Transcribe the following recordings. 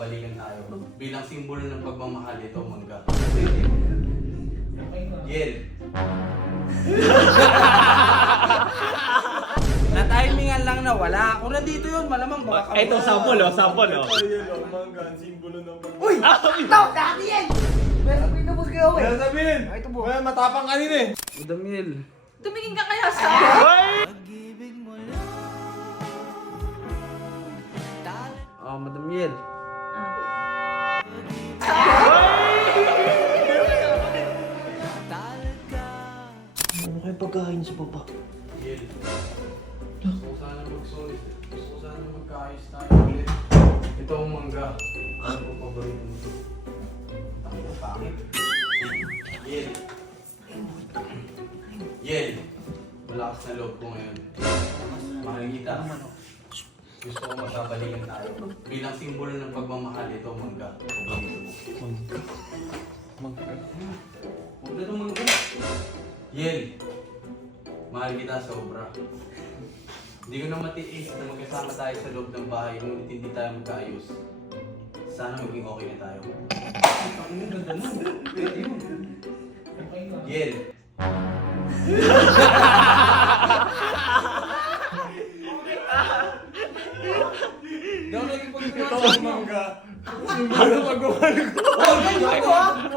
magkabalikan tayo. Bilang simbolo ng pagmamahal ito, mangga. Yel. Na-timingan lang na wala. Kung nandito yun, malamang baka Ito, sample oh, sample oh. Ito yun, mangga, simbolo ng pagmamahal. Uy! Ito! Dati yan! Pero pinabos kayo eh. Kaya sabihin, Ito po. matapang kanina eh. Madam Yel. Tumingin ka kaya sa... Madam Yel. Ano kayo pagkain sa baba? Yel. Gusto ko sana mag-solid. Gusto ko sana magkaayos tayo ulit. Ito ang mangga. Ano ko paborito mo ito? Ang pangit. Yel. Yel. Malakas na loob ko ngayon. Mahal kita. Gusto ko magkabalikan tayo. Bilang simbolo ng pagmamahal ito, mangga. Mangga. Huwag na itong mangga. Yel. Mahal kita sobra. Hindi ko na matiis na magkasama tayo sa loob ng bahay ngunit hindi tayo magkaayos. Sana maging okay na tayo. Ang ganda nun. Pwede yun. Yel.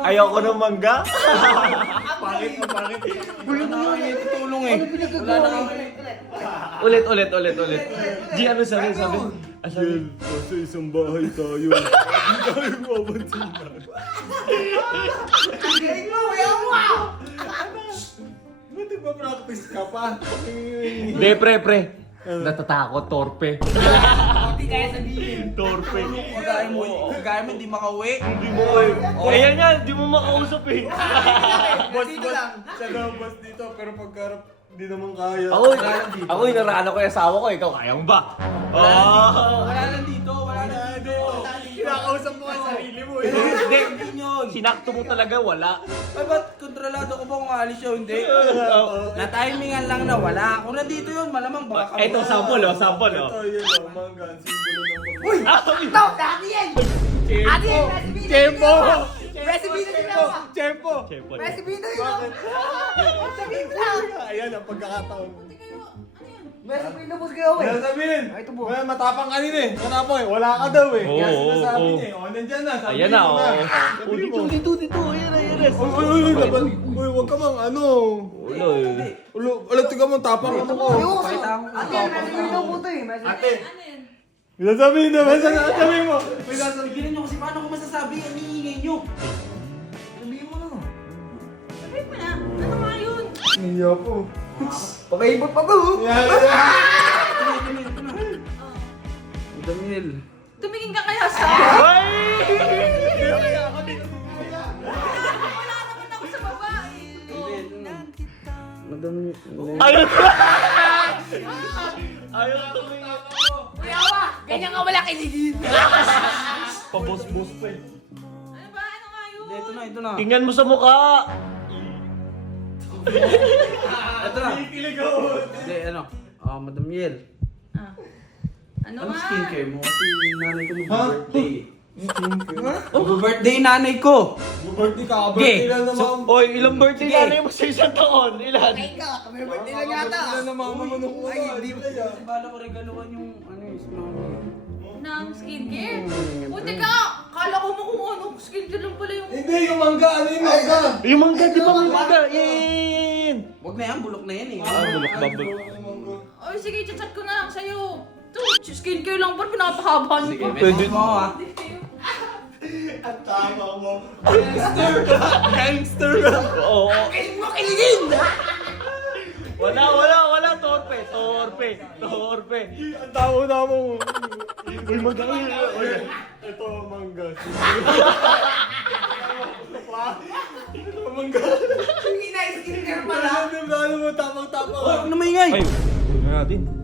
Ayoko ng mangga. Pangit. Wala na nga yung tutulong eh. Wala na nga. Ulit. G, ano sabi? Yel, kasi isang bahay tayo. Hindi tayo mabansinan. Galing mo! Ayaw mo! Ba't nagpa-practice ka pa? Hindi, pre. Natatakot, torpe. Hindi kaya sabihin. Torpe. Kagaya mo, hindi makauwi. Hindi mo kayo. Ayan nga, di mo makausap eh. Boss, siya daw boss dito, pero pagkarap, hindi naman kaya. Ako inaraan ko yung asawa ko, ikaw kaya mo ba? Wala lang dito, wala lang dito. Kinakausap mo ang sarili mo eh. Hindi, sinakto mo talaga, wala. Ay, ba't kontrolado ko ba kung aalis siya o hindi? Na-timingan lang na wala. Kung nandito yun, malamang baka Ito, sample oh, sample oh. Ito yun, mangga, simbolo ng pagmamahal. Uy! Ito! Dati yan! Dati yan! Tempo! Recipe na ginawa! Tempo! Recipe na ginawa! Sabihin lang! Ayan ang pagkakataon. Recipe na boss kayo eh. Kaya sabihin, Ito po. matapang kanina eh. Matapang eh, wala ka daw eh. Kaya Oo, sinasabi oo. niya eh, nandyan na, sabi Ayan na, mo na. oh. Sabi mo. Dito, ayan. Uy, laban. Uy, huwag ka mang ano. Wala eh. Ulit ka mang tapang ano ko. Ayoko! Pakita mo. Ate, recipe daw po ito eh. Ate, Ano yun? sasabihin na, sasabihin mo. May sasabihin. Sabihin niyo kasi paano ko masasabi ang hiingay niyo. Sabihin mo na. Sabihin mo na. Ano nga yun? Niya po. Pakaibot pa to! Yan. Madam Yel. Tumingin ka kaya sa... Wala naman ako sa baba. Madam Yel. Ayun! Ayun tumingin. Kuyawa! Ganyan nga wala kiligin! Pabos-bos pa eh. Ano ba? Ano nga yun? Ito na. Tingnan mo sa mukha! Ito na. Kikilig ako. Hindi, ano. Madam Yel. Ah. Ano Anong nga? skincare mo? Kasi nanay ko mag-birthday. Mag-birthday nanay ko. Birthday ka, birthday lang naman. Oy, ilang birthday nanay mo sa isang taon? Ilan? Ay ka! Kami birthday lang yata! Birthday lang naman naman nung una. Ay, hindi mo. Kasi bala ko regaluhan yung mami. Ng skincare? Buti ka! Kala ko mo kung ano. Skincare lang pala yung... Hindi, yung mangga, ano yung mangga? Yung mangga, di ba may mangga? Yan! Wag na yan, bulok na yan eh. Bulok ba? Ay, sige, chat ko na lang sa'yo. Ito, skincare lang pa. Pinapahaba niyo Sige, pa. message mo ako ha. Ang tama mo. Gangster! Oo. Kilig mo kiligin! Wala. Torpe. Ang tama mo. Uy, magaling. Ito ang mangga. Ito ang mangga. Hindi na skincare pala! Ano mo, tamang-tapang. Huwag na maingay! Ay, huwag na natin.